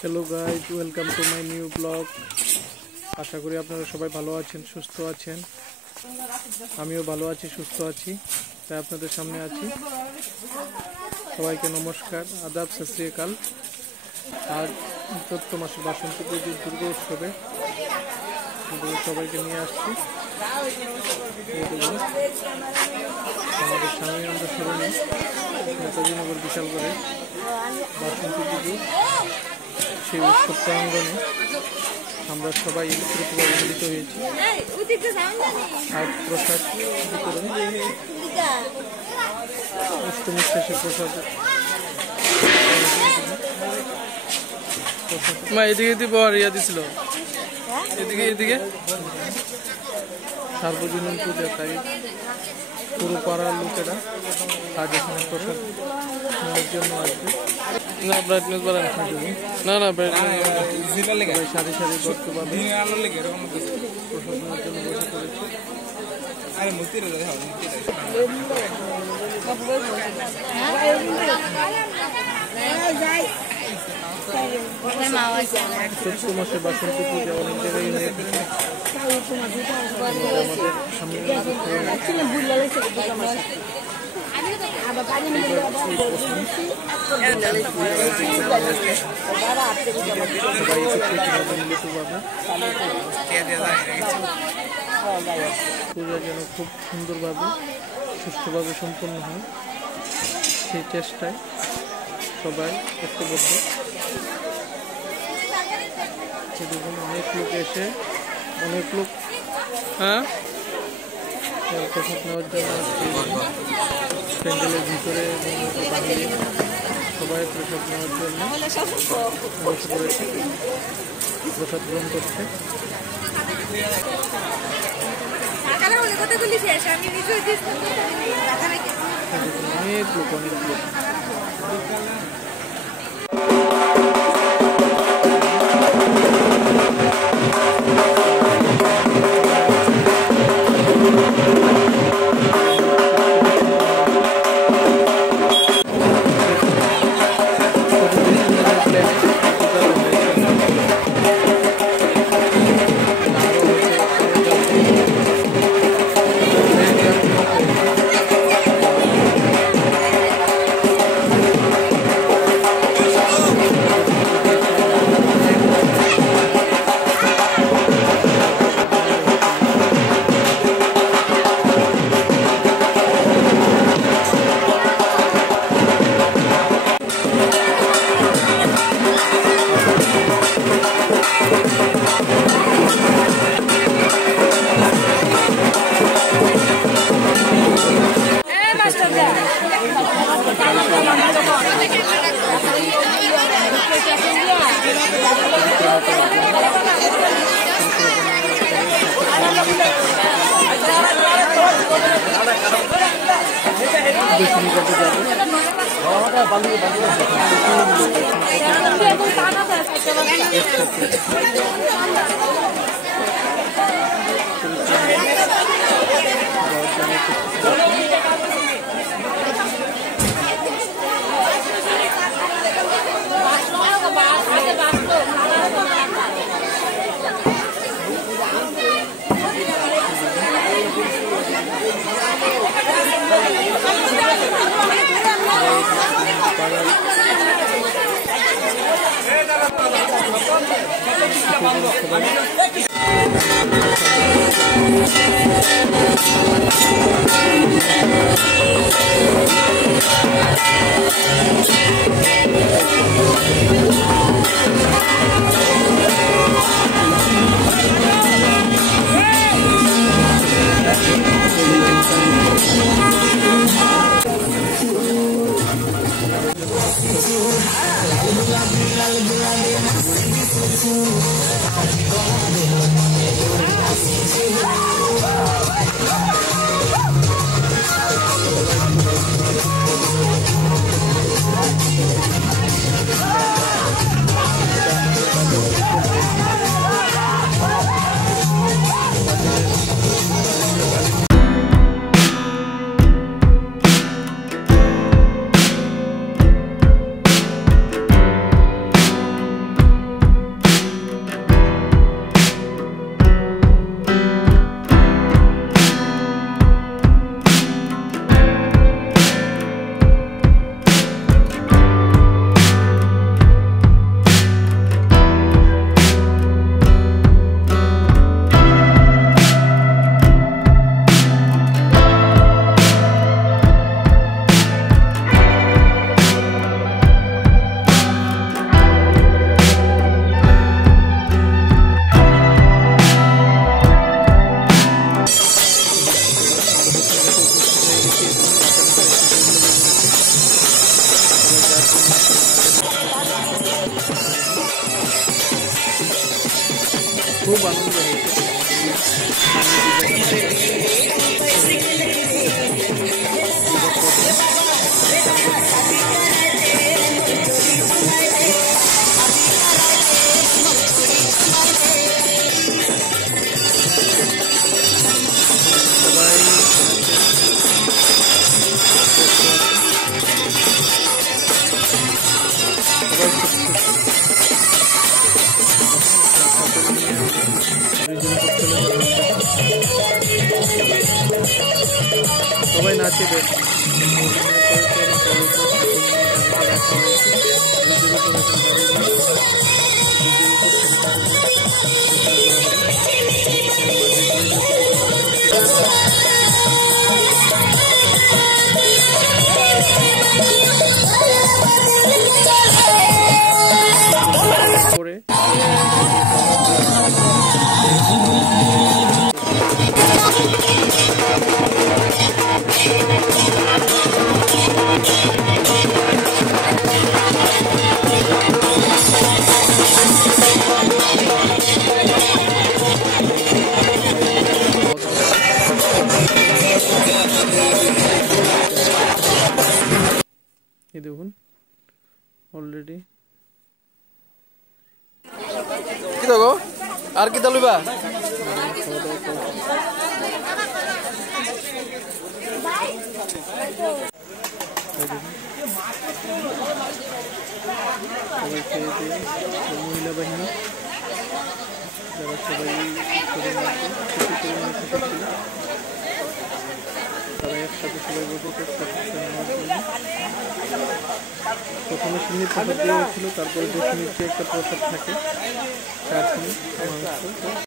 Hello guys, welcome to my new blog. আশা করি আপনারা সবাই ভালো আছেন, সুস্থ আছেন। আমিও ভালো আছি, সুস্থ আছি, তাই আপনাদের সামনে আছি। সবাইকে নমস্কার, আদাব, সত শ্রী আকাল। আজ চৈত্র মাসের বাসন্তী পুজোর দুর্গা উৎসবে সবাইকে নিয়ে আসছি। আমাদের স্বামী আনন্দ সরণি নেতাজিনগর বিশাল করে বাসন্তী পুজো, সেই উৎসব প্রাঙ্গণে আমরা সবাই একত্রিতভাবে মিলিত হয়েছি। আজ প্রসাদ বিতরণ, অষ্টমী শেষে প্রসাদ। মা এদিকে দিছিল, এদিকে সার্বজনীন পূজা, তাই পুরো পাড়ার লোকেরা আজ এখানে প্রসাদ নেওয়ার জন্য আসবে। না ব্রাইটনেস বাড়ানো না, ব্রাইটনেস সারি সারি করতে পারবে। প্রসাদ নেওয়ার জন্য বসে পড়েছে। চৈত্র মাসে বাসন্তী পূজা অনেক জায়গায় পূজা যেন খুব সুন্দরভাবে সুষ্ঠুভাবে সম্পন্ন হয়, সেই চেষ্টায় সবাই ঐক্যবদ্ধ। অনেক লোক এসে প্রসাদ নেওয়ার জন্য প্যান্ডেলের ভিতরে বানিয়ে সবাই প্রসাদ নেওয়ার জন্য বসে পড়েছে, প্রসাদ গ্রহণ করছে। অনেক লোক খুব আনন্দ হয়েছে। সবাই নাচে বেশ করে এই দেখুন অলরেডি কি দেখো আর কি তালুবা সবাই খেয়ে দিয়ে মহিলা বাহিনী যারা সবাই তারা একসাথে সবাই বসেছে নেওয়ার জন্য। প্রথমে সিন্নি প্রসাদ দেওয়া হয়েছিল, তারপরে দশমীর যে একটা প্রসাদ থাকে 4 সিন্নি মাংস